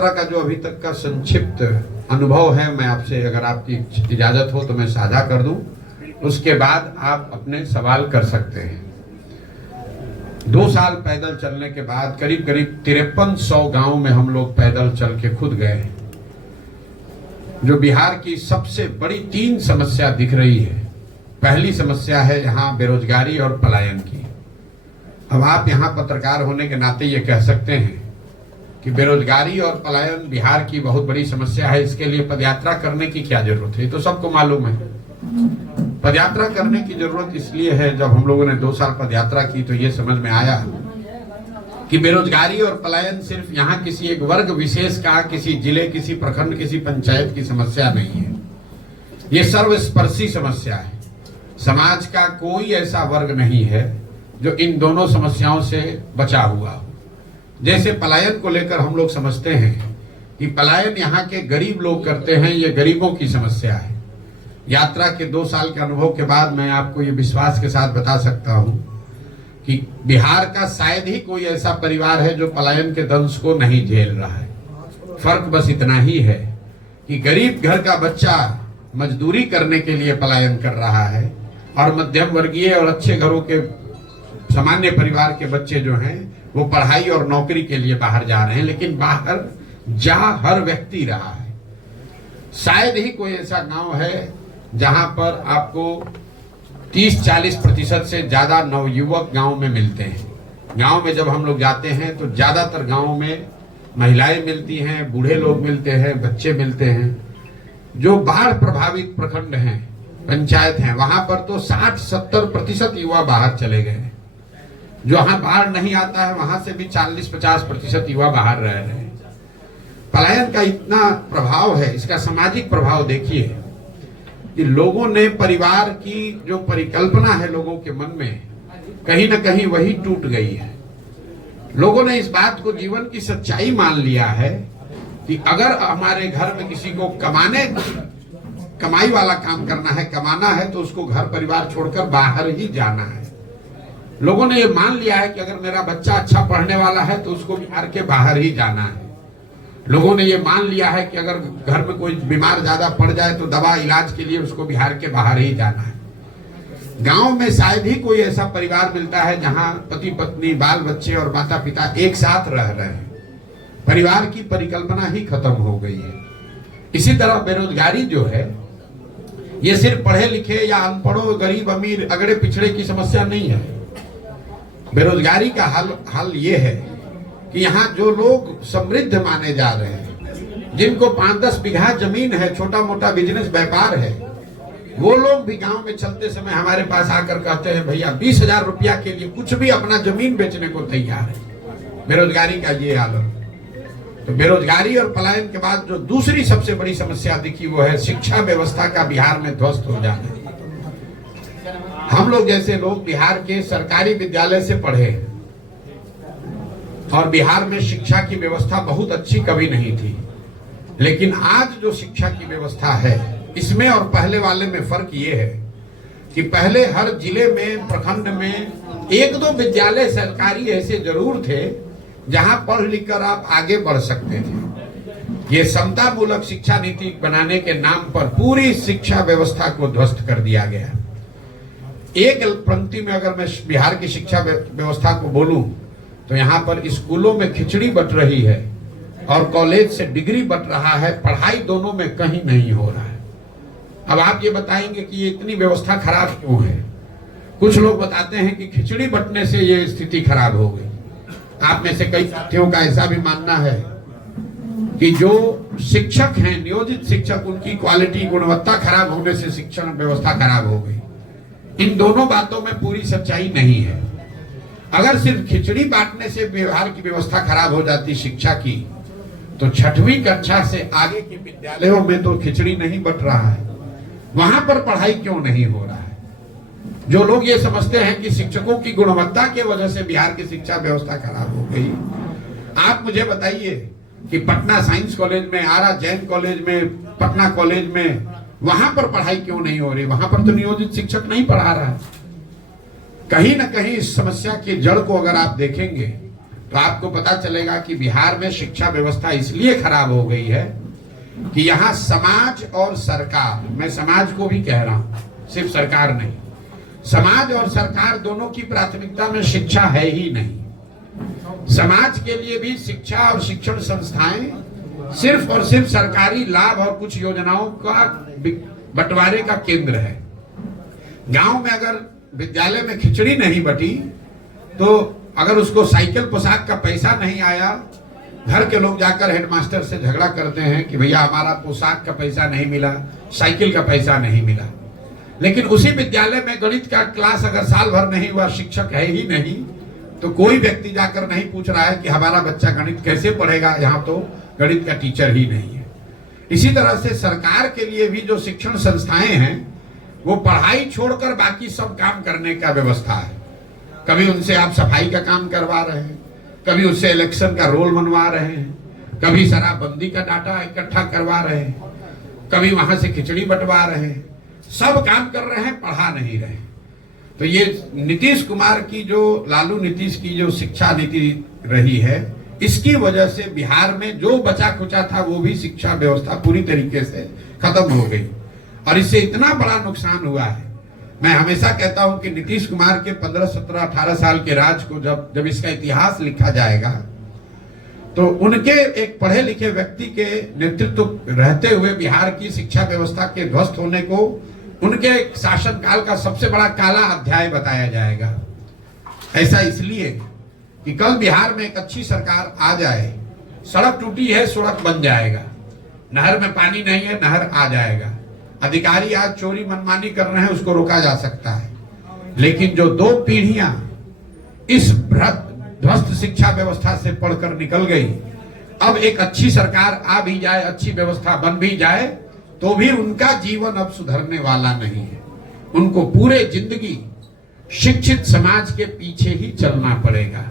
यात्रा का जो अभी तक का संक्षिप्त अनुभव है, मैं आपसे अगर आपकी इजाजत हो तो मैं साझा कर दूं, उसके बाद आप अपने सवाल कर सकते हैं। 2 साल पैदल चलने के बाद करीब करीब 5300 गांव में हम लोग पैदल चल के खुद गए। जो बिहार की सबसे बड़ी 3 समस्या दिख रही है। पहली समस्या है यहाँ बेरोजगारी और पलायन की। अब आप यहाँ पत्रकार होने के नाते ये कह सकते हैं कि बेरोजगारी और पलायन बिहार की बहुत बड़ी समस्या है, इसके लिए पदयात्रा करने की क्या जरूरत है? ये तो सबको मालूम है। पदयात्रा करने की जरूरत इसलिए है, जब हम लोगों ने 2 साल पदयात्रा की तो ये समझ में आया कि बेरोजगारी और पलायन सिर्फ यहाँ किसी एक वर्ग विशेष का, किसी जिले, किसी प्रखंड, किसी पंचायत की समस्या नहीं है। ये सर्वस्पर्शी समस्या है। समाज का कोई ऐसा वर्ग नहीं है जो इन दोनों समस्याओं से बचा हुआ हो। जैसे पलायन को लेकर हम लोग समझते हैं कि पलायन यहाँ के गरीब लोग करते हैं, ये गरीबों की समस्या है। यात्रा के 2 साल के अनुभव के बाद मैं आपको ये विश्वास के साथ बता सकता हूँ कि बिहार का शायद ही कोई ऐसा परिवार है जो पलायन के दंश को नहीं झेल रहा है। फर्क बस इतना ही है कि गरीब घर का बच्चा मजदूरी करने के लिए पलायन कर रहा है और मध्यम वर्गीय और अच्छे घरों के सामान्य परिवार के बच्चे जो हैं वो पढ़ाई और नौकरी के लिए बाहर जा रहे हैं। लेकिन बाहर जा हर व्यक्ति रहा है। शायद ही कोई ऐसा गांव है जहां पर आपको 30-40% से ज्यादा नवयुवक गांव में मिलते हैं। गांव में जब हम लोग जाते हैं तो ज्यादातर गांव में महिलाएं मिलती हैं, बूढ़े लोग मिलते हैं, बच्चे मिलते हैं। जो बाढ़ प्रभावित प्रखंड हैं, पंचायत हैं, वहां पर तो 60-70% युवा बाहर चले गए। जहां बाढ़ नहीं आता है वहां से भी 40-50% युवा बाहर रह रहे हैं। पलायन का इतना प्रभाव है, इसका सामाजिक प्रभाव देखिए कि लोगों ने परिवार की जो परिकल्पना है लोगों के मन में, कहीं ना कहीं वही टूट गई है। लोगों ने इस बात को जीवन की सच्चाई मान लिया है कि अगर हमारे घर में किसी को कमाई वाला काम करना है, कमाना है, तो उसको घर परिवार छोड़कर बाहर ही जाना है। लोगों ने ये मान लिया है कि अगर मेरा बच्चा अच्छा पढ़ने वाला है तो उसको बिहार के बाहर ही जाना है। लोगों ने ये मान लिया है कि अगर घर में कोई बीमार ज्यादा पड़ जाए तो दवा इलाज के लिए उसको बिहार के बाहर ही जाना है। गांव में शायद ही कोई ऐसा परिवार मिलता है जहां पति पत्नी, बाल बच्चे और माता पिता एक साथ रह रहे हैं। परिवार की परिकल्पना ही खत्म हो गई है। इसी तरह बेरोजगारी जो है, ये सिर्फ पढ़े लिखे या अनपढ़ों, गरीब अमीर, अगड़े पिछड़े की समस्या नहीं है। बेरोजगारी का हल ये है कि यहाँ जो लोग समृद्ध माने जा रहे हैं, जिनको 5-10 बीघा जमीन है, छोटा मोटा बिजनेस व्यापार है, वो लोग भी गांव में चलते समय हमारे पास आकर कहते हैं भैया 20,000 रुपया के लिए कुछ भी अपना जमीन बेचने को तैयार है। बेरोजगारी का ये हाल है। तो बेरोजगारी और पलायन के बाद जो दूसरी सबसे बड़ी समस्या दिखी वो है शिक्षा व्यवस्था का बिहार में ध्वस्त हो जाना। हम लोग जैसे लोग बिहार के सरकारी विद्यालय से पढ़े और बिहार में शिक्षा की व्यवस्था बहुत अच्छी कभी नहीं थी। लेकिन आज जो शिक्षा की व्यवस्था है, इसमें और पहले वाले में फर्क ये है कि पहले हर जिले में, प्रखंड में 1-2 विद्यालय सरकारी ऐसे जरूर थे जहां पढ़ लिख कर आप आगे बढ़ सकते थे। ये समता मूलक शिक्षा नीति बनाने के नाम पर पूरी शिक्षा व्यवस्था को ध्वस्त कर दिया गया। एक पंक्ति में अगर मैं बिहार की शिक्षा व्यवस्था को बोलूं तो यहाँ पर स्कूलों में खिचड़ी बट रही है और कॉलेज से डिग्री बट रहा है। पढ़ाई दोनों में कहीं नहीं हो रहा है। अब आप ये बताएंगे कि ये इतनी व्यवस्था खराब क्यों है? कुछ लोग बताते हैं कि खिचड़ी बंटने से ये स्थिति खराब हो गई। आप में से कई साथियों का ऐसा भी मानना है कि जो शिक्षक हैं, नियोजित शिक्षक, उनकी क्वालिटी, गुणवत्ता खराब होने से शिक्षण व्यवस्था खराब हो गई। इन दोनों बातों में पूरी सच्चाई नहीं है। अगर सिर्फ खिचड़ी बांटने से बिहार की व्यवस्था खराब हो जाती शिक्षा की, तो 6वीं कक्षा से आगे के विद्यालयों में तो खिचड़ी नहीं बट रहा है। वहां पर पढ़ाई क्यों नहीं हो रहा है? जो लोग ये समझते हैं कि शिक्षकों की गुणवत्ता की वजह से बिहार की शिक्षा व्यवस्था खराब हो गई, आप मुझे बताइए कि पटना साइंस कॉलेज में, आरा जैन कॉलेज में, पटना कॉलेज में, वहां पर पढ़ाई क्यों नहीं हो रही? वहां पर तो नियोजित शिक्षक नहीं पढ़ा रहा है। कहीं ना कहीं इस समस्या की जड़ को अगर आप देखेंगे तो आपको पता चलेगा कि बिहार में शिक्षा व्यवस्था इसलिए खराब हो गई है कि यहाँ समाज और सरकार, मैं समाज को भी कह रहा हूं, सिर्फ सरकार नहीं, समाज और सरकार दोनों की प्राथमिकता में शिक्षा है ही नहीं। समाज के लिए भी शिक्षा और शिक्षण संस्थाएं सिर्फ और सिर्फ सरकारी लाभ और कुछ योजनाओं का बंटवारे का केंद्र है। गांव में अगर विद्यालय में खिचड़ी नहीं बटी, तो अगर उसको साइकिल पोशाक का पैसा नहीं आया, घर के लोग जाकर हेडमास्टर से झगड़ा करते हैं कि भैया हमारा पोशाक का पैसा नहीं मिला, साइकिल का पैसा नहीं मिला। लेकिन उसी विद्यालय में गणित का क्लास अगर साल भर नहीं हुआ, शिक्षक है ही नहीं, तो कोई व्यक्ति जाकर नहीं पूछ रहा है कि हमारा बच्चा गणित कैसे पढ़ेगा, यहाँ तो गणित का टीचर ही नहीं है। इसी तरह से सरकार के लिए भी जो शिक्षण संस्थाएं हैं, वो पढ़ाई छोड़कर बाकी सब काम करने का व्यवस्था है। कभी उनसे आप सफाई का काम करवा रहे हैं, कभी उससे इलेक्शन का रोल बनवा रहे हैं, कभी शराबबंदी का डाटा इकट्ठा करवा रहे हैं, कभी वहां से खिचड़ी बंटवा रहे हैं, सब काम कर रहे हैं, पढ़ा नहीं रहे। तो ये नीतीश कुमार की जो, लालू नीतीश की जो शिक्षा नीति रही है, इसकी वजह से बिहार में जो बचा खुचा था वो भी शिक्षा व्यवस्था पूरी तरीके से खत्म हो गई और इससे इतना बड़ा नुकसान हुआ है। मैं हमेशा कहता हूं कि नीतीश कुमार के 15, 17, 18 साल के राज को जब इसका इतिहास लिखा जाएगा, तो उनके एक पढ़े लिखे व्यक्ति के नेतृत्व रहते हुए बिहार की शिक्षा व्यवस्था के ध्वस्त होने को उनके शासनकाल का सबसे बड़ा काला अध्याय बताया जाएगा। ऐसा इसलिए कि कल बिहार में एक अच्छी सरकार आ जाए, सड़क टूटी है सड़क बन जाएगा, नहर में पानी नहीं है नहर आ जाएगा, अधिकारी आज चोरी मनमानी कर रहे हैं उसको रोका जा सकता है। लेकिन जो 2 पीढ़ियां इस ध्वस्त शिक्षा व्यवस्था से पढ़कर निकल गई, अब एक अच्छी सरकार आ भी जाए, अच्छी व्यवस्था बन भी जाए, तो भी उनका जीवन अब सुधरने वाला नहीं है। उनको पूरे जिंदगी शिक्षित समाज के पीछे ही चलना पड़ेगा।